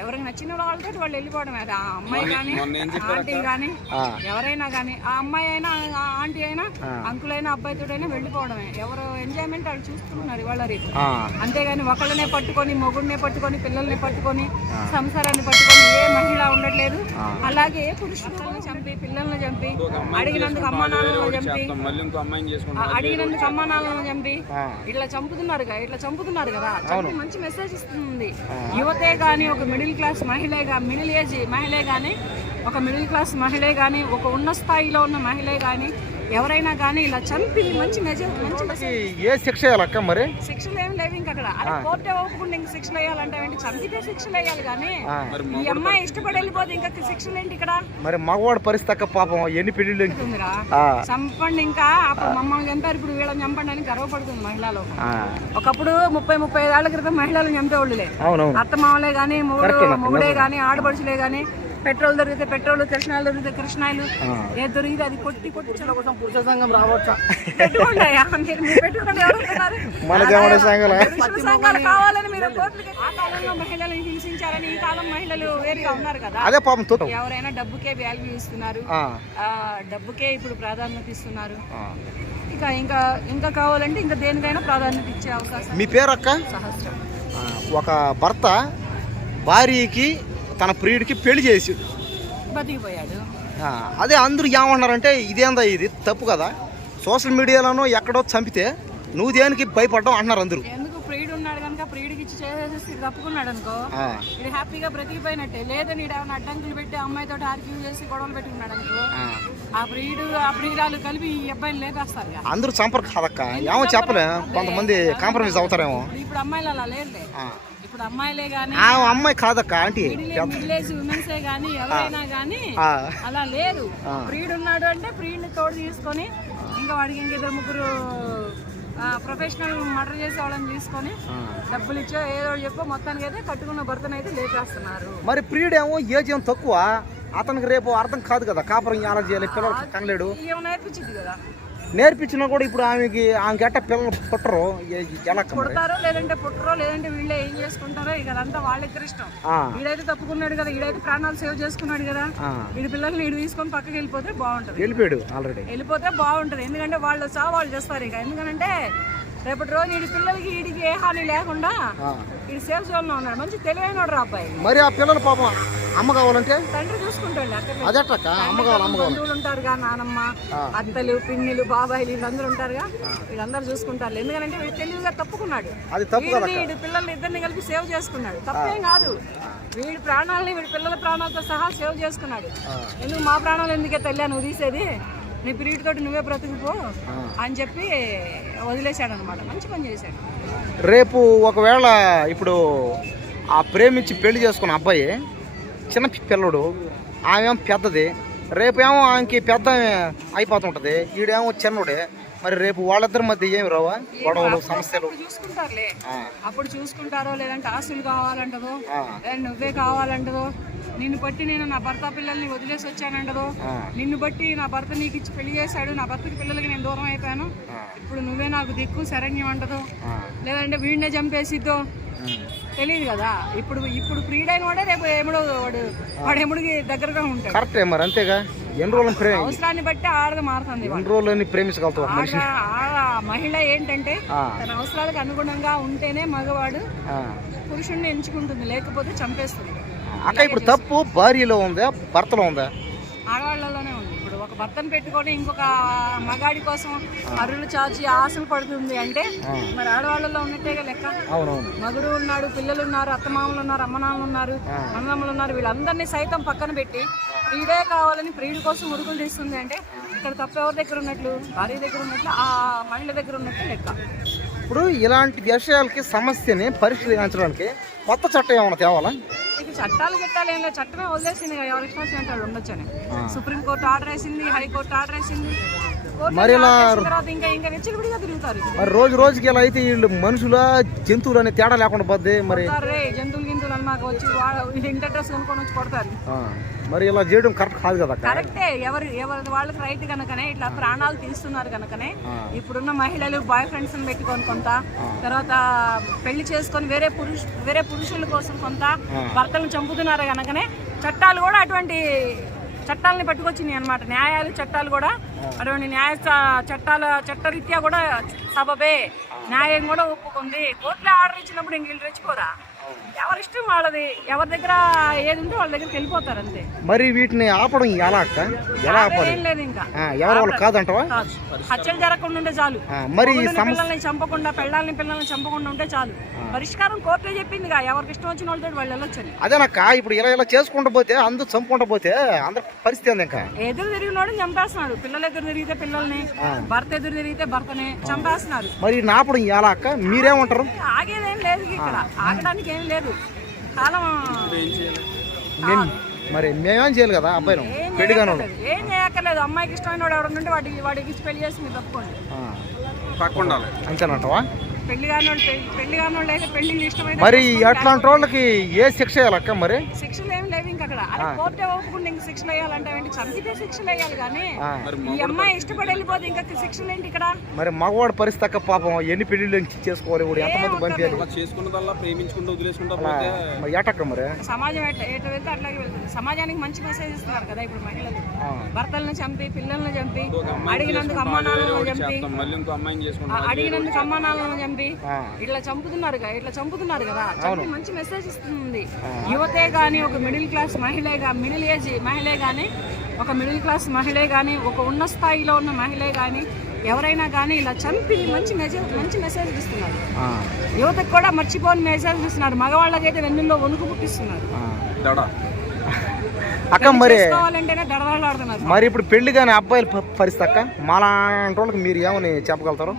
ఎవరికి నచ్చిన వాళ్ళతో వాళ్ళు వెళ్ళిపోవడం అది ఆ అమ్మాయి కానీ ఆంటీ కానీ. ఎవరైనా కానీ ఆ అమ్మాయి అయినా ఆ ఆంటీ అయినా అంకుల్ అయినా అబ్బాయితోడైనా వెళ్ళిపోవడమే. ఎవరు ఎంజాయ్మెంట్ వాళ్ళు చూస్తున్నారు ఇవాళ రేపు. అంతేగాని ఒకళ్ళనే పట్టుకొని మొగుడినే పట్టుకొని పిల్లల్ని పట్టుకొని సంసారాన్ని పట్టుకొని ఏ మహిళ ఉండట్లేదు. అలాగే పురుషులను చంపి పిల్లల్ని చంపి అడిగినందుకు అమ్మా నాన్నలను చంపి. అడిగినందుకు అమ్మా నాన్నలను చంపి. ఇట్లా చంపుతున్నారుగా ఇట్లా చంపుతున్నారు కదా. చంపి మంచి మెసేజ్ ఇస్తుంది. యువతే కానీ ఒక మిడిల్ క్లాస్ మహిళే మిడిల్ ఏజ్ మహిళే కానీ ఒక మిడిల్ క్లాస్ మహిళే కానీ ఒక ఉన్న స్థాయిలో ఉన్న మహిళే కానీ ఎవరైనా కానీ ఇలా చంపి మంచి మెసేజ్ మంచి ఏ శిక్ష వేయాలక్క మరి? శిక్షలు ఏం లేవు ఇంకా అక్కడ. అదే కోర్టే ఒప్పుకుంటే ఇంక శిక్షలు వేయాలంటే ఏంటి? చంపితే శిక్షలు వేయాలి కానీ. ఈ అమ్మాయి ఇష్టపడి వెళ్ళిపోతే ఇంకా శిక్షలు ఏంటి ఇక్కడ? మరి మగవాడు పరిస్థితి అక్క పాపం ఎన్ని ఆ, చంపండి ఇంకా. అప్పుడు మమ్మల్ని చంపారు ఇప్పుడు వీళ్ళని చంపండి అని గర్వపడుతుంది మహిళలు. ఒకప్పుడు ముప్పై ముప్పై ఐదేళ్ళ క్రితం మహిళలు చంపేవాళ్ళులే. అవునవును. అత్త మామలే గాని మొగుడు గాని ఆడపడుచులే గాని పెట్రోల్ దొరికితే పెట్రోల్ కృష్ణాలు దొరికితే కృష్ణాలు ఏది దొరికితే అది కొట్టి కొట్టి కోసం పురుష సంఘం రావచ్చా? సంఘాల కావాలని మీరు ఆ కాలంలో మహిళలు హింసించారని ఈ కాలం మహిళలు వేరుగా ఉన్నారు కదా. అదే పాపం ఎవరైనా డబ్బుకే వాల్యూ ఇస్తున్నారు. డబ్బుకే ఇప్పుడు ప్రాధాన్యత ఇస్తున్నారు. ఇంకా ఇంకా ఇంకా కావాలంటే ఇంకా దేనికైనా ప్రాధాన్యత ఇచ్చే అవకాశం మీ పేరు అక్క సహస్రం ఒక భర్త భార్యకి తన ప్రియుడికి పెళ్ళి చేసాడు. బతికిపోయాడు. అదే అందరూ ఏమన్నారంటే ఇదేందా ఇది? తప్పు కదా. సోషల్ మీడియాలోనో ఎక్కడో చంపితే నువ్వు దేనికి భయపడ్డావు? అంటున్నారు అందరూ. ఎందుకు? ప్రియుడు ఉన్నాడు కనుక ప్రియుడికి ఇచ్చి చేసేసి తప్పుకున్నాడు అనుకో. ఇది హ్యాపీగా బ్రతికిపోయినట్టే. ఏమైనా అడ్డంకులు పెట్టి అమ్మాయితో ఆర్గ్యూ చేసి గొడవలు పెట్టుకున్నాడు అనుకో ఆ. ప్రియుడు ఆ ప్రియురాలు కలిపి ఈ అబ్బాయిని లేపేస్తారు ఇక. అందరూ చంపరు కాదక్క. ఏమో చెప్పలే. కొంతమంది కాంప్రమైజ్ అవుతారేమో. ఇప్పుడు- అమ్మాయిలు అలా లేదులే ఆ. ఇప్పుడు అమ్మాయిలే గానీ అమ్మాయి కాదక్క ఆంటీ. ఏజ్ ఉమెన్సే గానీ ఎవరైనా గానీ అలా లేదు. ప్రియుడు ఉన్నాడు అంటే ప్రియుడిని తోడు తీసుకొని ఇంకా వాడికి ఇంక ఇద్దరు ముగ్గురు ప్రొఫెషనల్ మర్డర్ చేసే వాళ్ళని తీసుకొని డబ్బులు ఇచ్చో ఏదో చెప్పో మొత్తానికి అయితే కట్టుకున్న భర్తను అయితే లేపేస్తున్నారు. మరి ప్రియుడేమో ఏజ్ ఏం తక్కువ? అతనికి రేపు అర్థం కాదు కదా కాపురం ఎలా చేయాలి పిల్లలు కనలేడు. ఏమైనా నేర్పించింది కదా? నేర్పించినా కూడా ఇప్పుడు ఆమెకి ఆమెకి ఎట్ట పిల్లలు పుట్టరు ఎలా? పుడతారో లేదంటే పుట్టరో లేదంటే వీళ్ళే ఏం చేసుకుంటారో ఇక అదంతా వాళ్ళకి ఇష్టం. వీడైతే తప్పుకున్నాడు కదా వీడైతే ప్రాణాలు సేవ్ చేసుకున్నాడు కదా. వీడి పిల్లల్ని వీడు తీసుకొని పక్కకి వెళ్ళిపోతే బాగుంటది. వెళ్ళిపోయాడు ఆల్రెడీ. వెళ్ళిపోతే బాగుంటది. ఎందుకంటే వాళ్ళు చావు వాళ్ళు చేస్తారు ఇక. ఎందుకంటే రేపటి రోజు వీడి పిల్లలకి వీడికి ఏ హాని లేకుండా వీడు సేఫ్ జోన్లో ఉన్నాడు. మంచి తెలివైన రా అబ్బాయి. మరి ఆ పిల్లలు పాపం అమ్మ కావాలంటే? తండ్రి చూసుకుంటాడు అదెట్టక్క అమ్మ కావాలి అమ్మ కావాలి. బంధువులు ఉంటారుగా నానమ్మ అత్తలు పిన్నిలు బాబాయిలు వీళ్ళందరూ ఉంటారుగా. వీళ్ళందరూ చూసుకుంటారు ఎందుకంటే వీడు తెలివిగా తప్పుకున్నాడు. అది తప్పు వీడి పిల్లల్ని ఇద్దరిని కలిపి సేవ్ చేసుకున్నాడు. తప్పేం కాదు. వీడి ప్రాణాలని వీడి పిల్లల ప్రాణాలతో సహా సేవ్ చేసుకున్నాడు. ఎందుకు మా ప్రాణాలు ఎందుకే తల్లి నువ్వు తీసేది? నీ పీరియడ్ తోటి నువ్వే బ్రతుకుపో అని చెప్పి వదిలేశాడు అనమాట మంచి పని చేశాడు. రేపు ఒకవేళ ఇప్పుడు ఆ ప్రేమించి పెళ్ళి చేసుకున్న అబ్బాయి చిన్న పిల్లడు ఆమె పెద్దది రేపేమో ఆమెకి పెద్ద అయిపోతుంటది ఈడేమో చిన్నోడే మరి రేపు వాళ్ళిద్దరి మధ్య ఏమి రావా? గొడవలు సమస్యలు. చూసుకుంటారులే. అప్పుడు చూసుకుంటారో లేదంటే ఆస్తులు కావాలంటదో నువ్వే కావాలంటదో నిన్ను బట్టి నేను నా భర్త పిల్లల్ని వదిలేసి వచ్చానంటదో ఆ, నిన్ను బట్టి నా భర్త నీకు ఇచ్చి పెళ్ళి చేశాడు నా భర్తకి పిల్లలకి నేను దూరం అయిపోయాను. ఇప్పుడు నువ్వే నాకు దిక్కు శరణ్యం అంటదో ఆ, లేదంటే వీడినే చంపేసిద్దో. తెలియదు కదా. ఇప్పుడు ఇప్పుడు ప్రీడైన వాడే రేపు ఎముడో వాడు వాడు ఎముడికి దగ్గరగా ఉంటాడు. కరెక్టే మరి అంతేగా? ఎన్ని రోజులు ప్రేమ? అవసరాన్ని బట్టి ఆడది మారుతుంది ఎన్ని రోజులని మహిళ ఏంటంటే తన అవసరాలకు అనుగుణంగా ఉంటేనే మగవాడు. పురుషుణ్ణి ఎంచుకుంటుంది లేకపోతే చంపేస్తుంది. అక్క ఇప్పుడు తప్పు భార్యలో ఉందా భర్తలో ఉందా? ఆడవాళ్ళలోనే ఉంది. ఇప్పుడు ఒక భర్తను పెట్టుకొని ఇంకొక మగాడి కోసం అరులు చాచి ఆశలు పడుతుంది అంటే మరి ఆడవాళ్ళలో ఉన్నట్టేగా లెక్క? మగుడు ఉన్నాడు పిల్లలు ఉన్నారు అత్తమామలు ఉన్నారు అమ్మనాన్నలు ఉన్నారు అన్నమ్మలు ఉన్నారు వీళ్ళందరినీ సైతం పక్కన పెట్టి ప్రియుడే కావాలని ప్రియుడి కోసం ఉరుకులు తీస్తుంది అంటే ఇక్కడ తప్పు ఎవరి దగ్గర ఉన్నట్లు భార్య దగ్గర ఉన్నట్లు ఆ మహిళ దగ్గర ఉన్నట్లు లెక్క. ఇప్పుడు ఇలాంటి విషయాలకి సమస్యని పరిశీలించడానికి కొత్త చట్టం ఏమైనా తేవాలా? చట్టాలు గిట్టాలు ఏం లేదు. చట్టమే వదిలేసింది ఎవరి ఇష్టం వచ్చినట్టు వాళ్ళు ఉండొచ్చని. సుప్రీంకోర్టు ఆర్డర్ వేసింది హైకోర్టు ఆర్డర్ వేసింది. మరి ఇలా- రోజు రోజుకి ఇలా అయితే వీళ్ళు మనుషుల జంతువులు అనే తేడా లేకుండా పోద్ది మరి. జంతువులు గింతువులు అని మాకు వచ్చి ఇంటర్ డ్రెస్ కొనుక్కొని వచ్చి కొడతారు. మరి ఇలా చేయడం కరెక్ట్ కాదు కదా కరెక్టే. ఎవరు ఎవరి వాళ్ళకి రైట్ కనుకనే ఇట్లా ప్రాణాలు తీస్తున్నారు కనుకనే. ఇప్పుడున్న మహిళలు బాయ్ ఫ్రెండ్స్ పెట్టుకొని కొంత తర్వాత పెళ్ళి చేసుకొని వేరే పురుష వేరే పురుషుల కోసం కొంత భర్తలను చంపుతున్నారు కనుకనే చట్టాలు కూడా అటువంటి చట్టాలని పట్టుకొచ్చినాయి అనమాట న్యాయాలు చట్టాలు కూడా అటువంటి న్యాయ చట్టాల చట్టరీత్యా కూడా సబబే. న్యాయం కూడా ఒప్పుకుంది. కోర్టులో ఆర్డర్ ఇచ్చినప్పుడు ఇంక వీళ్ళు రెచ్చిపోరా? ఎవరి ఇష్టం వాళ్ళది. ఎవరి దగ్గర ఏది ఉంటే వాళ్ళ దగ్గరికి వెళ్ళిపోతారు అంతే. మరి వీటిని ఆపడం ఎలా అక్క? ఎలా ఆపాలి? ఏం లేదు ఇంకా. ఆ, ఎవరి వాళ్ళు కాదంటవా? కాదు. హత్యలు జరగకుండా ఉంటే చాలు. ఆ, మరి ఈ సమస్య పిల్లల్ని చంపకుండా పెళ్ళాలని పిల్లల్ని చంపకుండా ఉంటే చాలు. పరిష్కారం కోర్టులో చెప్పిందిగా. ఎవరికి ఇష్టం వచ్చిన వాళ్ళతో వాళ్ళు వెళ్ళొచ్చని. అదేనక్క ఇప్పుడు ఇలా ఇలా చేసుకుంటూ పోతే అందరూ చంపుకుంటూ పోతే అందరి పరిస్థితి ఏంది ఇంకా? ఎదురు తిరిగినోడు చంపేస్తున్నాడు. పిల్లలు ఎదురు తిరిగితే పిల్లల్ని భర్త ఎదురు తిరిగితే భర్తని చంపేస్తున్నారు మరి నాపడం ఎలా అక్క? మీరేమంటారు? ఆగేదేం లేదు ఇక్కడ. ఆగడానికి ఏం లేదు. కాలం మేము మరి మేమేం చేయాలి కదా అబ్బాయిలు? ఏం పెళ్ళిగాను చేయక్కర్లేదు. ఏం చేయక్కర్లేదు. అమ్మాయికి ఇష్టమైన వాడు ఎవరు ఉంటే వాడికి వాడికి ఇచ్చి పెళ్ళి చేసి మీరు తప్పుకోండి పక్క ఉండాలి. అంతేనంటవా? పెళ్ళి కాని వాళ్ళు పెళ్ళి- కాని వాళ్ళు అయితే పెళ్ళి ఇష్టమైతే మరి అట్లాంటి వాళ్ళకి ఏ శిక్ష వేయాలక్క మరి? శిక్షలు ఏం లేవు ఇంకా అక్కడ. అది కోర్టే ఒప్పుకుంటే ఇంక శిక్షలు వేయాలంటే చంపితే శిక్షలు వేయాలి కానీ. ఈ అమ్మాయి ఇష్టపడి వెళ్ళిపోతే ఇంకా శిక్షలు ఏంటి ఇక్కడ? మరి మగవాడి పరిస్థితి అక్క పాపం ఎన్ని పెళ్ళిళ్ళు చేసుకోవాలి ఇప్పుడు ఎంతమంది పంపించాలి? చేసుకున్నదల్లా ప్రేమించుకుంటూ వదిలేసుకుంటూ మరి ఎటక్క మరి? సమాజం ఎట్లా ఎట్లా వెళ్తే అట్లాగే వెళ్తుంది. సమాజానికి మంచి మెసేజ్ ఇస్తున్నారు కదా ఇప్పుడు మహిళలు. భర్తలను చంపి పిల్లల్ని చంపి అడిగినందుకు అమ్మా నాన్నలను చంపి. అడిగినందుకు అమ్మా నాన్నలను చంపి. ఇట్లా చంపుతున్నారు కదా ఇట్లా చంపుతున్నారు కదా. చంపి మంచి మెసేజ్ ఇస్తుంది. యువతే గాని ఒక మిడిల్ క్లాస్ మహిళే మిడిల్ ఏజ్ మహిళే గాని ఒక మిడిల్ క్లాస్ మహిళే గాని ఒక ఉన్న స్థాయిలో ఉన్న మహిళే గాని ఎవరైనా కానీ ఇలా చంపి మంచి మెసేజ్ మంచి మెసేజ్ ఇస్తున్నారు. యువతకు కూడా మర్చిపోని మెసేజ్ ఇస్తున్నారు. మగవాళ్ళకైతే వెన్నుల్లో వణుకు పుట్టిస్తున్నారు. అక్క మరి మరి ఇప్పుడు పెళ్ళి కానీ అబ్బాయిల పరిస్థితి అక్క? మాలాంటి వాళ్ళకి మీరు ఏమని చెప్పగలుగుతారు?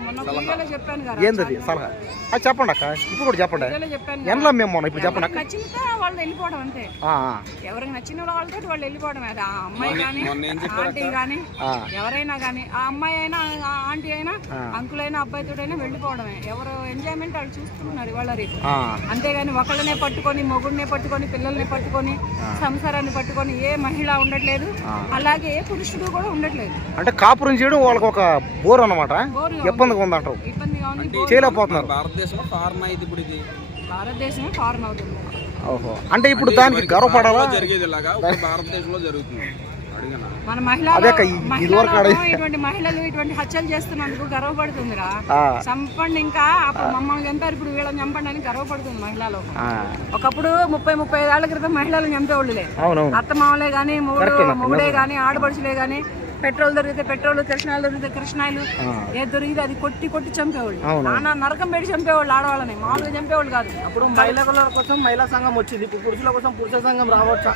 ఏంది సలహా. అది చెప్పండి అక్క. ఇప్పుడు కూడా చెప్పండి. ఎండ్లో మేము మొన్న ఇప్పుడు చెప్పండి అక్క. వాళ్ళు ఎవరికి నచ్చిన వాళ్ళతో వాళ్ళు వెళ్ళిపోవడం అది. ఆ అమ్మాయి కానీ కానీ. ఎవరైనా కానీ ఆ అమ్మాయి అయినా ఆ ఆంటీ అయినా అంకుల్ అయినా అబ్బాయితోడైనా వెళ్ళిపోవడమే. ఎవరు ఎంజాయ్మెంట్ వాళ్ళు చూస్తున్నారు రేపు. ఆ. అంతేగాని ఒకళ్ళనే పట్టుకొని మొగుడినే పట్టుకొని పిల్లల్ని పట్టుకొని సంసారాన్ని పట్టుకొని ఏ మహిళ ఉండట్లేదు. అలాగే ఏ పురుషుడు కూడా ఉండట్లేదు. అంటే కాపురం చేయడం వాళ్ళకి ఒక బోర్ అన్నమాట. బోరుగా ఇబ్బందిగా ఉందంటారు ఇబ్బందిగా ఉంది. చేయలేకపోతున్నారు. భారతదేశంలో ఫారెన్ అయింది ఇప్పుడు ఇది. భారతదేశమే ఫారెన్ అవుతుంది. ఓహో. అంటే ఇప్పుడు దానికి గర్వపడాలా? జరిగేది ఇలాగా. భారతదేశంలో జరుగుతుంది. మన మహిళలు ఇటువంటి మహిళలు ఇటువంటి హత్యలు చేస్తున్నందుకు గర్వపడుతుందిరా. చంపండి ఇంకా. అప్పుడు మమ్మల్ని చంపారు ఇప్పుడు వీళ్ళని చంపండి అని గర్వపడుతుంది మహిళలు. ఒకప్పుడు ముప్పై ముప్పై ఏళ్ళ క్రితం మహిళలు చంపేవాళ్ళులే. అవునవును. అత్త మామలే కానీ మొగుడు మొగుడే కానీ ఆడపడుచులే కానీ పెట్రోల్ దొరికితే పెట్రోల్ కృష్ణాలు దొరికితే కృష్ణాలు ఆ. ఏది దొరికితే అది కొట్టి కొట్టి చంపేవాళ్ళు. నాన్న నరకం పెట్టి చంపేవాళ్ళు ఆడవాళ్ళని. మామూలుగా చంపేవాళ్ళు కాదు. అప్పుడు మహిళల కోసం మహిళా సంఘం వచ్చింది. ఇప్పుడు పురుషుల కోసం పురుష సంఘం రావచ్చా?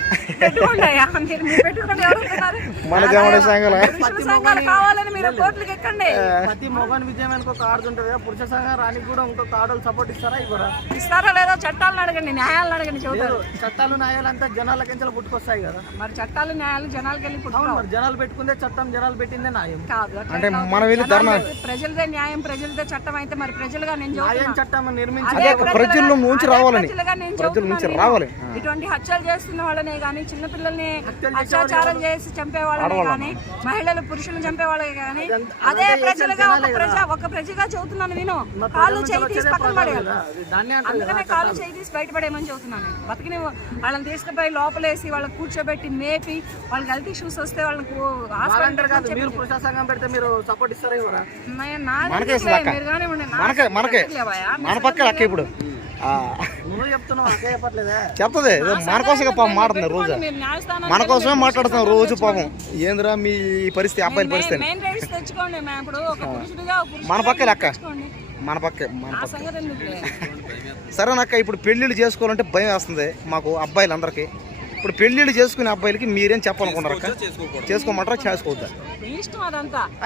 సంఘాల కావాలని మీరు కోర్టులకు ఎక్కండి. ప్రతి మొగన్ విజయం వెనుక ఒక ఆడుతుంటది కదా. పురుష సంఘం రానికి కూడా ఇంకొక ఆడలు సపోర్ట్ ఇస్తారా? ఇవ్వరా? ఇస్తారో లేదో? చట్టాలను అడగండి న్యాయాలను అడగండి చెబుతారు. చట్టాలు న్యాయాలంతా జనాల కించలు పుట్టుకొస్తాయి కదా. మరి చట్టాలు న్యాయాలు జనాలకి వెళ్ళి అవును పుట్టుకోవాలి మరి జనాలు పెట్టుకుందే చట్టం జనాలు పెట్టిందే న్యాయం. కాదు అంటే. మనం వెళ్ళి ధర్నా ప్రజలదే న్యాయం ప్రజలదే చట్టం అయితే మరి ప్రజలుగా నేను న్యాయం చట్టం నిర్మించి ప్రజల్లో నుంచి రావాలని. నేను ప్రజల నుంచి రావాలి. నేను. ఇటువంటి హత్యలు చేస్తున్న వాళ్ళనే కానీ చిన్న పిల్లల్ని అత్యాచారం చేసి చంపే వాళ్ళనే కానీ మహిళలు పురుషులను చంపే వాళ్ళే కానీ అదే ప్రజలుగా ఒక ప్రజ ఒక ప్రజగా చెబుతున్నాను విను కాళ్ళు చేయి తీసి పక్కన పడేయాలి. అందుకనే కాళ్ళు చేయి తీసి బయటపడేయమని చెబుతున్నాను నేను. బతికిన వాళ్ళని తీసుకుపోయి లోపలేసి వాళ్ళని కూర్చోబెట్టి మేపి వాళ్ళకి హెల్త్ ఇష్యూస్ వస్తే వాళ్ళకి హాస్పిటల్ కాదు. మీరు పురుష సంఘం పెడితే మీరు సపోర్ట్ ఇస్తారా ఇవ్వరా మనకే. మనకే మనకే. మన పక్కన అక్క ఇప్పుడు. చెప్తుంది. మన కోసమే పాపం మాట్లాడుతుంది రోజు. మన కోసమే మాట్లాడుతున్నాం రోజు పాపం. ఏందిరా మీ పరిస్థితి? అబ్బాయిల పరిస్థితి మన పక్కే లెక్క. మన పక్కే మన సరేనక్క ఇప్పుడు పెళ్ళిళ్ళు చేసుకోవాలంటే భయం వేస్తుంది మాకు అబ్బాయిలందరికీ. ఇప్పుడు పెళ్ళిళ్ళు చేసుకునే అబ్బాయిలకి మీరేం చెప్పాలనుకున్నారు చేసుకోమంటారా? చేసుకోవద్దా?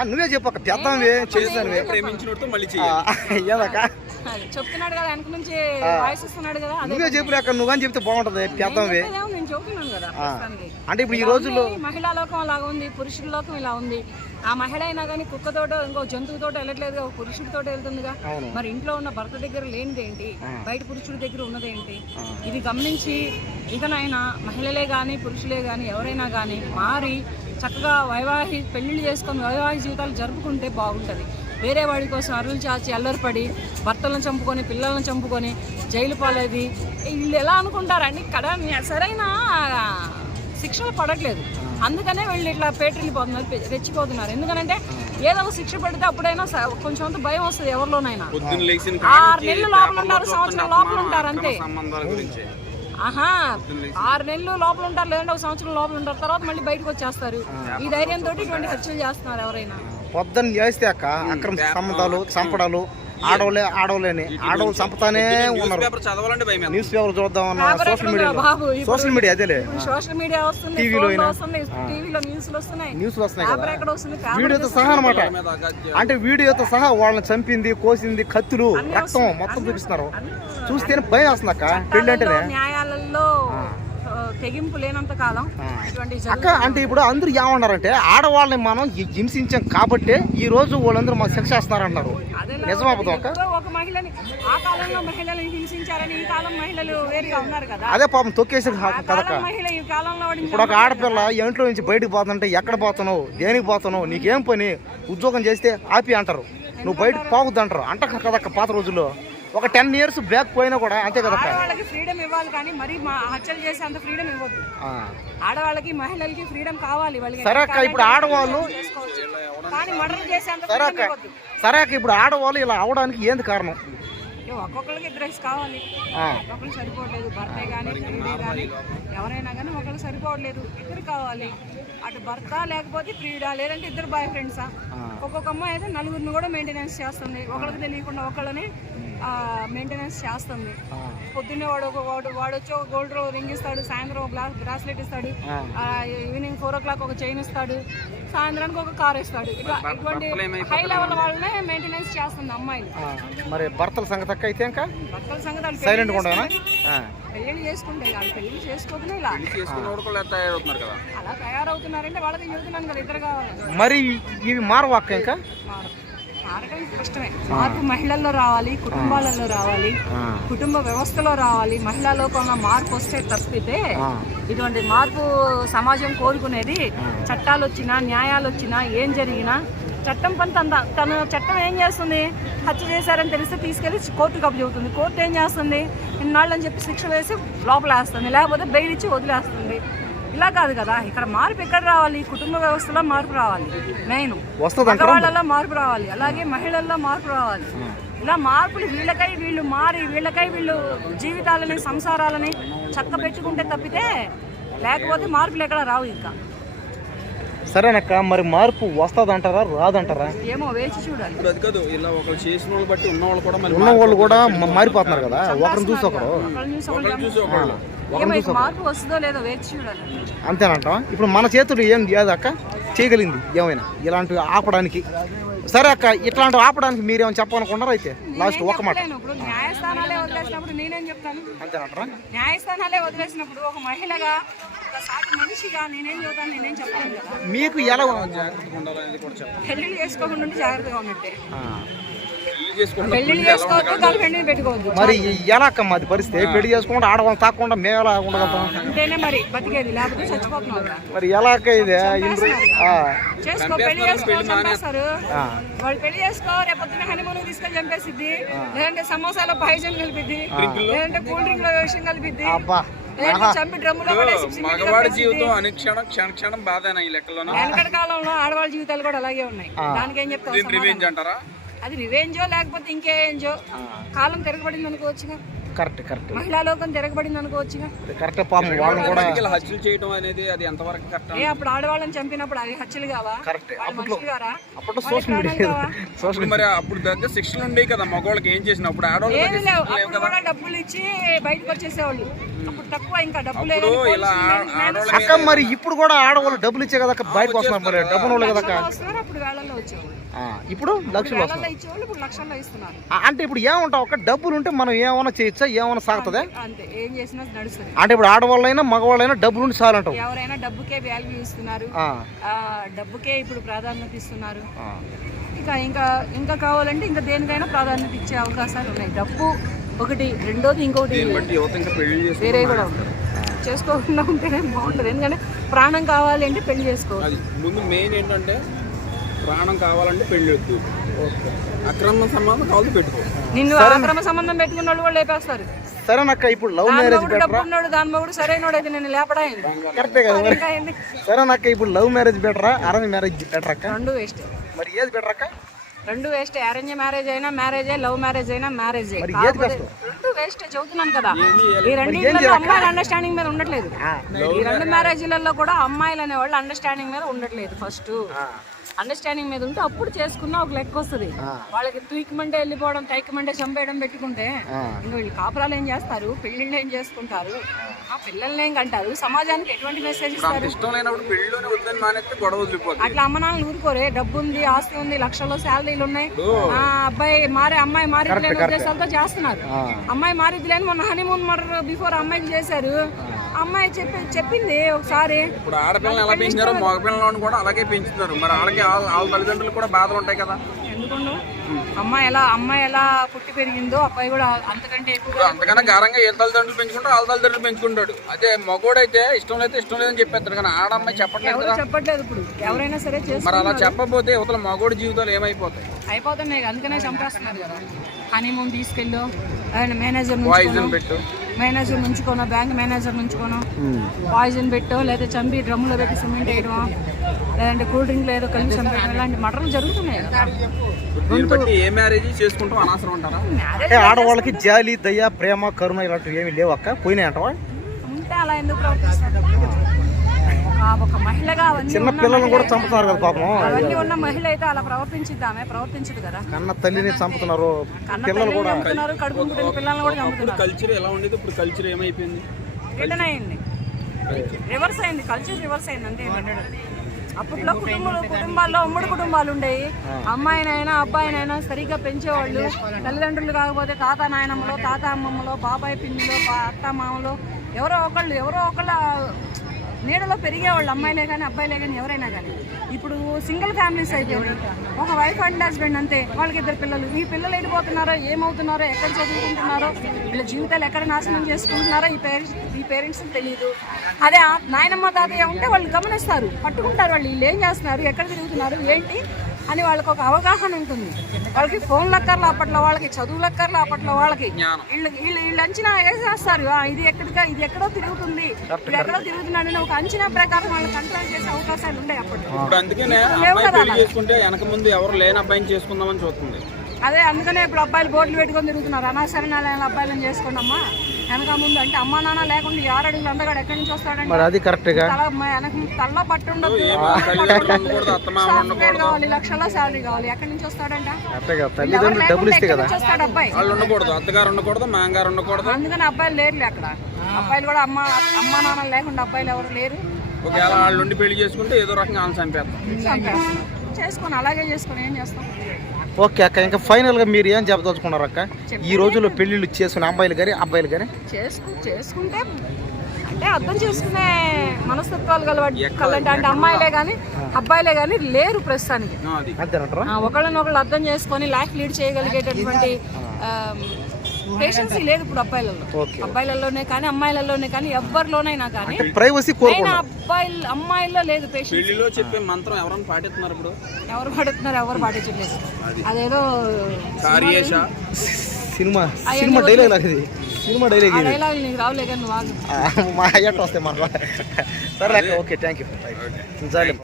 నువ్వే చెప్పక్క పెద్దవే చేసానువే ప్రేమించినట్టు మళ్ళీ చెప్తున్నాడు కదా వెనక నుంచి వాయిస్ ఇస్తున్నాడు కదా నువ్వే చెప్పలేక నువ్వు అని చెప్తే బాగుంటది పెద్దవే నేను చెబుతున్నాను కదా. అంటే ఇప్పుడు ఈ రోజుల్లో మహిళా లోకం అలా ఉంది పురుషుల లోకం ఇలా ఉంది. ఆ మహిళ అయినా కానీ కుక్కతోటో ఇంకో జంతువుతోటో వెళ్ళట్లేదుగా ఒక పురుషుడితో వెళ్తుందిగా. మరి ఇంట్లో ఉన్న భర్త దగ్గర లేనిదేంటి బయట పురుషుడి దగ్గర ఉన్నదేంటి ఇది గమనించి ఇకనైనా మహిళలే కానీ పురుషులే కానీ ఎవరైనా కానీ మారి చక్కగా వైవాహి పెళ్ళిళ్ళు చేసుకొని వైవాహిక జీవితాలు జరుపుకుంటే బాగుంటుంది. వేరే వాడి కోసం అరులు చాచి అల్లరిపడి భర్తలను చంపుకొని పిల్లలను చంపుకొని జైలు పాలేది. వీళ్ళు ఎలా అనుకుంటారండి ఇక్కడ సరైన శిక్షలు పడట్లేదు. అందుకనే వీళ్ళు ఇట్లా పేటరిల్లిపోతున్నారు పె- రెచ్చిపోతున్నారు. ఎందుకనంటే ఏదో ఒక శిక్ష పడితే అప్పుడైనా కొంచెం భయం వస్తుంది ఎవరిలోనైనా. ఆరు నెలలు లోపల ఉంటారు సంవత్సరం లోపల ఉంటారు అంతే. ఆహా ఆరు నెలలు లోపల ఉంటారు లేదంటే ఒక సంవత్సరం లోపల ఉంటారు తర్వాత మళ్ళీ బయటకు వచ్చేస్తారు. ఈ ధైర్యంతో ఇటువంటి హత్యలు చేస్తున్నారు ఎవరైనా. పొద్దున్న లేస్తే అక్క అక్రమ సంబంధాలు చంపడాలు ఆడవాళ్ళే ఆడవాళ్ళని ఆడవాళ్ళు చంపుతానే ఉన్నారు. న్యూస్ పేపర్ చూద్దామన్నా పేపర్ సోషల్ మీడియా అదేలే. సోషల్ మీడియా వస్తుంది టీవీలో న్యూస్లు వస్తున్నాయి. న్యూస్లు వస్తున్నాయి పేపర్ వీడియోతో సహా అనమాట. అంటే వీడియోతో సహా వాళ్ళని చంపింది కోసింది కత్తులు రక్తం మొత్తం చూపిస్తున్నారు. చూస్తేనే భయం వస్తుంది అక్క పెళ్ళి అంటేనే తెగింపు లేనంత కాలం అక్క అంటే ఇప్పుడు అందరూ ఏమన్నారంటే ఆడవాళ్ళని మనం హింసించాం కాబట్టే ఈ రోజు వాళ్ళందరూ మాకు శిక్ష నిజమా అబద్ధం అక్క? ఎప్పుడో ఒక మహిళని ఆ కాలంలో మహిళలను హింసించారని ఈ కాలం మహిళలు వేరుగా ఉన్నారు కదా. అదే పాపం తొక్కేసి ఆ కదక్క కాలం మహిళ ఈ కాలంలో వాడిని ఇప్పుడు ఒక ఆడపిల్ల ఇంట్లో నుంచి బయటకు పోతుంటే ఎక్కడ పోతున్నావు దేనికి పోతున్నావు నీకేం పని ఉద్యోగం చేస్తే ఆపి అంటారు. నువ్వు బయట పోవద్దు అంటారు అంటారు కదక్క పాత రోజుల్లో. ఒక టెన్ ఇయర్స్ బ్యాక్ పోయినా కూడా అంతే కదక్క ఆడవాళ్ళకి ఫ్రీడమ్ ఇవ్వాలి కానీ మరి మా హత్యలు చేసే అంత ఫ్రీడమ్ ఇవ్వద్దు. ఆ. ఆడవాళ్ళకి మహిళలకి ఫ్రీడమ్ కావాలి వాళ్ళకి. సరే అక్క ఇప్పుడు ఆడవాళ్ళు చేసుకోవచ్చు. కానీ మర్డర్ చేసే అంత సరే అక్క ఇవ్వద్దు. సరే అక్క ఇప్పుడు ఆడవాళ్ళు ఇలా అవడానికి ఏంది కారణం? ఒక్కొక్కరికి ఇద్దరు కావాలి. ఆ. ఒక్కొక్కరు సరిపోవట్లేదు భర్తే కానీ ప్రియుడే కానీ ఎవరైనా కానీ ఒకళ్ళు సరిపోవట్లేదు. ఇద్దరు కావాలి. అటు భర్త లేకపోతే ప్రియుడా లేదంటే ఇద్దరు బాయ్ ఫ్రెండ్సా ఒక్కొక్క అమ్మాయి అయితే నలుగురిని కూడా మెయింటెనెన్స్ చేస్తుంది. ఒకరికి తెలియకుండా ఒకళ్ళని మెయింటెనెన్స్ చేస్తుంది. పొద్దున్నే వాడు ఒక వాడు వాడు వచ్చి ఒక గోల్డ్ రింగ్ ఇస్తాడు సాయంత్రం ఒక గ్లాస్ బ్రాస్లెట్ ఇస్తాడు ఈవినింగ్ ఫోర్ ఓ క్లాక్ ఒక చైన్ ఇస్తాడు సాయంత్రానికి ఒక కార్ ఇస్తాడు. ఇట్లా ఇటువంటి హై లెవెల్ వాళ్ళనే మెయింటెనెన్స్ చేస్తుంది అమ్మాయిలు. మరి భర్తల సంగతి అయితే ఇంకా? భర్తల సంగతి సైలెంట్ ఉండగానా చేసుకుంటే- వాళ్ళు ఇలా. కూడా తయారవుతున్నారు కదా? అలా తయారవుతున్నారంటే వాళ్ళకి చెబుతున్నాను కదా ఇద్దరు కావాలి. మరి ఇవి మారవు అక్క ఇంకా? మారు కష్టమే. మార్పు మహిళల్లో రావాలి కుటుంబాలలో రావాలి కుటుంబ వ్యవస్థలో రావాలి మహిళా లోకంలో మార్పు వస్తే తప్పితే ఇటువంటి మార్పు సమాజం కోరుకునేది చట్టాలు వచ్చినా న్యాయాలు వచ్చినా ఏం జరిగినా చట్టం పని తన తను చట్టం ఏం చేస్తుంది? హత్య చేశారని తెలిస్తే తీసుకెళ్ళి కోర్టుకు అప్పచెబుతుంది కోర్టు ఏం చేస్తుంది? ఇన్నాళ్ళని చెప్పి శిక్ష వేసి లోపల వేస్తుంది లేకపోతే బెయిల్ ఇచ్చి వదిలేస్తుంది. ఇలా కాదు కదా ఇక్కడ మార్పు ఎక్కడ రావాలి? కుటుంబ వ్యవస్థలో మార్పు రావాలి. మెయిన్ మగవాళ్ళలో మార్పు రావాలి. అలాగే మహిళల్లో మార్పు రావాలి. ఇలా మార్పులు వీళ్ళకై వీళ్ళు మారి వీళ్ళకై వీళ్ళు జీవితాలని సంసారాలని చక్క పెట్టుకుంటే తప్పితే లేకపోతే మార్పులు ఎక్కడ రావు ఇంకా. సరేనక్క మరి మార్పు వస్తుంది అంటారా రాదంటారా? ఏమో వేచి చూడాలి. ఇప్పుడు అది కాదు ఇలా ఒకరు చేసిన వాళ్ళు బట్టి ఉన్న వాళ్ళు కూడా ఉన్న వాళ్ళు కూడా మారిపోతున్నారు కదా ఒకరిని చూసి ఒకరు. చూసి ఒకళ్ళు. మార్పు వస్తుందో లేదో వేచి చూడాలి. అంతేనంట ఇప్పుడు మన చేతులు ఏం లేదు అక్క చేయగలిగింది. ఏమైనా? ఇలాంటివి ఆపడానికి. సరే అక్క ఇట్లాంటివి ఆపడానికి మీరేమైనా చెప్పాలనుకున్నారా అయితే? లాస్ట్ ఒక మాట. చెప్పలేను. ఇప్పుడు న్యాయస్థానాలే వదిలేసినప్పుడు నేనేం చెప్తాను? అంతేనంటారా న్యాయస్థానాలే వదిలేసినప్పుడు ఒక మహిళగా ఒక సాటి మనిషిగా నేనేం చెబుతాను నేనేం చెప్పలేను కదా. మీకు ఎలా చేసుకోకుండా జాగ్రత్తగా ఉన్నట్టే. పెళ్ళి చేసుకుంటే పెళ్ళిళ్ళు చేసుకోవద్దు గర్ల్ ఫ్రెండ్ని పెట్టుకోవద్దు. మరి ఎలా మాది పరిస్థితి? పెళ్ళి చేసుకోకుండా ఆడవాళ్ళని తాకుండా మేము ఎలా ఉండగలుగుతాం? అంటేనే మరి బతికేది లేకపోతే. మరి ఎలా అక్క ఇది. చేసుకో పెళ్ళి చేసుకో చంపేస్తారు. ఆ. వాళ్ళు పెళ్ళి చేసుకో రేపు పొద్దున్న హనీమూన్ తీసుకెళ్ళి చంపేసిద్ది. లేదంటే సమోసాలో పాయిజన్ కలిపిద్ది. లేదంటే కూల్ డ్రింక్లో విషయం కలిపిద్ది. అబ్బా. మగవాడి. జీవితం అనుక్షణం క్షణ క్షణం బాధేనా ఈ లెక్కలోనూ వెనకటి కాలంలో ఆడవాళ్ళ జీవితాలు కూడా అలాగే ఉన్నాయి. దానికి ఏం రివెంజ్ అంటారా? అది రివెంజో లేకపోతే ఇంకేంజో కాలం తిరగబడింది అనుకోవచ్చుగా. Correct correct. మహిళా లోకం తిరగబడింది అనుకోవచ్చుగా. కరెక్ట్ పాపం వాళ్ళని కూడా హత్యలు చేయడం అనేది అది ఎంతవరకు కరెక్ట్ ఏ అప్పుడు ఆడవాళ్ళని చంపినప్పుడు అది హత్యలు కావా? కరెక్ట్. అప్పట్లో వాళ్ళ సోషల్ మీడియా? సోషల్ మరి అప్పుడు దగ్గర శిక్షలు ఉండేవి కదా మగవాళ్ళకి ఏం చేసినప్పుడు ఆడవాళ్ళకి ఏమీ లేవు. అప్పుడు కూడా డబ్బులు ఇచ్చి బయటకు వచ్చేసేవాళ్ళు. అప్పుడు తక్కువ ఇంకా డబ్బులు ఇప్పుడు ఇలా ఆడవాళ్ళ అక్క మరి ఇప్పుడు కూడా ఆడవాళ్ళు డబ్బులు ఇచ్చే కదా బయటకు వస్తున్నారు మరి డబ్బులు కదా అప్పుడు వేళల్లో వచ్చేవాళ్ళు. ఇప్పుడు లక్షలు లక్షల్లో ఇస్తున్నారు. అంటే ఇప్పుడు ఏమంటావు? ఒక డబ్బులు ఉంటే మనం ఏమైనా చేయొచ్చా? ఏమైనా సాగుతుందా? అంతే. ఏం చేసినా నడుస్తుంది. అంటే ఇప్పుడు ఆడవాళ్ళైనా మగవాళ్ళైనా డబ్బులు ఉండి చాలు అంటావు. ఎవరైనా డబ్బుకే వాల్యూ ఇస్తున్నారు. ఆ, ఆ, డబ్బుకే ఇప్పుడు ప్రాధాన్యత ఇస్తున్నారు. ఇంకా ఇంకా ఇంకా కావాలంటే ఇంకా దేనికైనా ప్రాధాన్యత ఇచ్చే అవకాశాలు ఉన్నాయి. డబ్బు ఒకటి రెండోది ఇంకొకటి వేరే కూడా చేసుకోకుండా ఉంటేనే బాగుంటుంది. ఎందుకంటే ప్రాణం కావాలి అంటే పెళ్ళి చేసుకో అది ముందు మెయిన్ ఏంటంటే ప్రాణం కావాలంటే పెళ్ళి వద్దు. అక్రమ సంబంధం కావాలి పెట్టుకో. నిన్ను అక్రమ సంబంధం పెట్టుకున్న వాళ్ళు కూడా లేపేస్తారు. సరేనక్క ఇప్పుడు లవ్ మ్యారేజ్ డబ్బు ఉన్నాడు దాని మొగుడు అయితే నేను లేపడా కరెక్టే కదా మరి. ఇంకా ఏంది? సరేనక్క ఇప్పుడు లవ్ మ్యారేజ్ బెటరా? అరేంజ్ మ్యారేజ్ బెటర్ అక్క? రెండు వేస్ట్. మరి ఏది బెటర్ అక్క? రెండు వేస్ట్. అరేంజ్ మ్యారేజ్ అయినా మ్యారేజ్ లవ్ మ్యారేజ్ అయినా మ్యారేజ్. మరి ఏది కష్టం? రెండు వేస్ట్ చదువుతున్నాను కదా. ఈ రెండింటిలో అమ్మాయిల అండర్స్టాండింగ్ మీద ఉండట్లేదు. ఈ రెండు మ్యారేజీలలో కూడా అమ్మాయిలు అనేవాళ్ళు అండర్స్టాండింగ్ మీద ఉండట్లేదు ఫస్ట్ అండర్స్టాండింగ్ మీద ఉంటే అప్పుడు చేసుకున్న ఒక లెక్క వస్తుంది. వాళ్ళకి తూకమంటే వెళ్ళిపోవడం తైకమంటే చంపేయడం పెట్టుకుంటే ఇంకా వీళ్ళు కాపురాలు ఏం చేస్తారు? పెళ్ళిళ్ళు ఏం చేసుకుంటారు? ఆ పిల్లల్ని ఏం కంటారు? సమాజానికి ఎటువంటి మెసేజ్ ఇస్తారు? అట్లా అమ్మ నాన్నలు ఊరుకోరే. డబ్బు ఉంది ఆస్తి ఉంది లక్షల్లో శాలరీలు ఉన్నాయి. ఆ అబ్బాయి మారే అమ్మాయి మారిద్లేని ఉద్దేశాలతో చేస్తున్నారు. అమ్మాయి మారిద్లేని మొన్న హనీమూన్ మర్ర బిఫోర్ అమ్మాయికి చేశారు. అమ్మాయి చెప్పి చెప్పింది ఒకసారి. ఇప్పుడు ఆడపిల్లని ఎలా పెంచినారో మగ పిల్లలను కూడా అలాగే పెంచుతున్నారు మరి వాళ్ళకి వాళ్ళ తల్లిదండ్రులు కూడా బాధలు ఉంటాయి కదా? ఎందుకుండు అమ్మాయి ఎలా అమ్మాయి ఎలా పుట్టి పెరిగిందో అబ్బాయి కూడా అంతకంటే ఎక్కువ అంతకన్నా గారంగా ఏ తల్లిదండ్రులు పెంచుకుంటారో వాళ్ళ తల్లిదండ్రులు పెంచుకుంటాడు. అదే మగోడైతే ఇష్టం లేకపోతే ఇష్టం లేదని చెప్పేస్తాడు కానీ ఆడమ్మాయి చెప్పట్లేదు చెప్పట్లేదు ఇప్పుడు. ఎవరైనా సరే మరి అలా చెప్పబోతే ఇవతల మగోడి జీవితాలు ఏమైపోతాయి? అయిపోతున్నాయి అందుకనే చంపేస్తున్నారు కదా. హనీమూన్ తీసుకెళ్ళు మేనేజర్ పెట్టు. మేనేజర్ నుంచుకోనో బ్యాంక్ మేనేజర్ నుంచుకోనో పాయిజన్ పెట్టో లేదా చంపి డ్రమ్ములో పెట్టి సిమెంట్ వేయడమో లేదంటే కూల్ డ్రింక్ ఏదో కలిపి చంపేయడం ఇలాంటి మటర్లు జరుగుతున్నాయి అంటే ఆడవాళ్ళకి జాలి దయ ప్రేమ కరుణ ఇలాంటివి ఏమీ లేవు అక్క పోయినాయి అంటవా ఉంటే అలా ఎందుకు ప్రవర్తిస్తారు? ఒక- ఒక మహిళగా చిన్న పిల్లలను కూడా చంపుతున్నారు కదా పాపం. అవన్నీ ఉన్న మహిళ అయితే అలా ప్రవర్తించిద్దామే ప్రవర్తించదు కదా. కన్న తల్లిని చంపుతున్నారు పిల్లలు పిల్లల్ని కూడా. చంపుతున్నారు కడుపు పుట్టిన పిల్లల్ని కూడా చంపుతున్నారు. కల్చర్ ఎలా ఉండేది? ఇప్పుడు కల్చర్ ఏమైపోయింది? రిటర్న్ అయింది. రివర్స్ అయింది కల్చర్ రివర్స్ అయింది అంతే అప్పట్లో కుటుంబాలు కుటుంబాల్లో ఉమ్మడి కుటుంబాలు ఉండేవి. అమ్మాయినైనా అబ్బాయినైనా సరిగ్గా పెంచేవాళ్ళు. తల్లిదండ్రులు కాకపోతే తాత నాయనమ్మలో తాత అమ్మమ్మలో బాబాయ్ పిన్నిలో అత్త మామలో ఎవరో ఒకళ్ళు ఎవరో ఒకళ్ళ నీడలో పెరిగేవాళ్ళు అమ్మాయిలే కానీ అబ్బాయిలే కానీ ఎవరైనా కానీ ఇప్పుడు సింగిల్ ఫ్యామిలీస్ అయిపోయినాయి. ఒక వైఫ్ అండ్ హస్బెండ్ అంతే వాళ్ళకి ఇద్దరు పిల్లలు. ఈ పిల్లలు వెళ్ళిపోతున్నారో ఏమవుతున్నారో ఎక్కడ చదువుకుంటున్నారో వీళ్ళ జీవితాలు ఎక్కడ నాశనం చేసుకుంటున్నారో ఈ పేరెంట్స్ ఈ పేరెంట్స్ని తెలియదు అదే ఆ నాయనమ్మ తాతయ్య ఉంటే వాళ్ళు గమనిస్తారు పట్టుకుంటారు వాళ్ళు వీళ్ళు ఏం చేస్తున్నారు ఎక్కడ తిరుగుతున్నారు ఏంటి? అని వాళ్ళకి ఒక అవగాహన ఉంటుంది. వాళ్ళకి ఫోన్ లక్కర్లు అప్పట్లో వాళ్ళకి చదువు లక్కర్లు అప్పట్లో వాళ్ళకి. వీళ్ళు వీళ్ళు వీళ్ళు అంచనా వేసేస్తారు. ఇది ఎక్కడికా ఇది ఎక్కడో తిరుగుతుంది. ఇది ఎక్కడో తిరుగుతున్నాడని ఒక అంచనా ప్రకారం వాళ్ళు కంట్రోల్ చేసే అవకాశాలు అందుకనే చేసుకుంటే వెనక ముందు ఎవరు లేని అబ్బాయిని చేసుకుందామని చూస్తుంది. అదే అందుకనే ఇప్పుడు అబ్బాయిలు బోర్డులు పెట్టుకొని తిరుగుతున్నారు. అనవసరమైన అబ్బాయిలను చేసుకోండి అమ్మా వెనక ముందు అంటే అమ్మా నాన్న లేకుండా అడుగులు అందగాడు ఎక్కడి నుంచి వస్తాడంటే మరి అది తల వెనక తల్లో పట్టుండదు ఏమో తల్లిదండ్రులు ఉండకూడదు అత్తమామ సాఫ్ట్వేర్ కావాలి లక్షల శాలరీ కావాలి. ఎక్కడి నుంచి వస్తాడంట? కరెక్ట్గా తల్లిదండ్రులు డబ్బులు ఇస్తే కదా? నుంచి వస్తాడు అబ్బాయి? వాళ్ళు ఉండకూడదు అత్తగారు ఉండకూడదు మాంగారు ఉండకూడదు. అందుకని అబ్బాయిలు లేరులే అక్కడ. అబ్బాయిలు కూడా అమ్మ అమ్మా నాన్న లేకుండా అబ్బాయిలు ఎవరు లేరు. ఒకవేళ వాళ్ళు ఉండి పెళ్ళి చేసుకుంటే ఏదో రకంగా ఆమె చంపేస్తాం. చంపేస్తాం. చేసుకొని అలాగే చేసుకొని ఏం చేస్తాం? ఓకే అక్క ఇంకా ఫైనల్గా మీరు ఏం చెప్పదలుచుకున్నారు అక్క? ఈ రోజుల్లో పెళ్ళిళ్ళు చేసుకునే అబ్బాయిలు కానీ అబ్బాయిలు కానీ చేసుకు చేసుకుంటే అంటే అర్థం చేసుకునే మనస్తత్వాలు కలంటే అంటే అమ్మాయిలే కానీ అబ్బాయిలే కానీ లేరు ప్రస్తుతానికి. ఆ, ఒకళ్ళనొకళ్ళు అర్థం చేసుకొని లైఫ్ లీడ్ చేయగలిగేటటువంటి పేషెన్సీ లేదు ఇప్పుడు అబ్బాయిలలో. ఓకే. అబ్బాయిలలోనే కానీ అమ్మాయిలలోనే కానీ ఎవరిలోనైనా కానీ ప్రైవసీ అబ్బాయిలు అమ్మాయిల్లో లేదు పేషెన్స్ పెళ్ళిలో చెప్పే మంత్రం ఎవరైనా పాటిస్తున్నారు ఇప్పుడు? ఎవరు పడుతున్నారు ఎవరు పాటించట్లేదు. అదేదో కార్యేష సినిమా సినిమా డైలాగ్ లాగా ఇది. సినిమా డైలాగ్ డైలాగ్ నీకు రావులే కానీ నువ్వు మా అయ్యట్టు వస్తాయి మనకు సరే ఓకే థ్యాంక్ యూ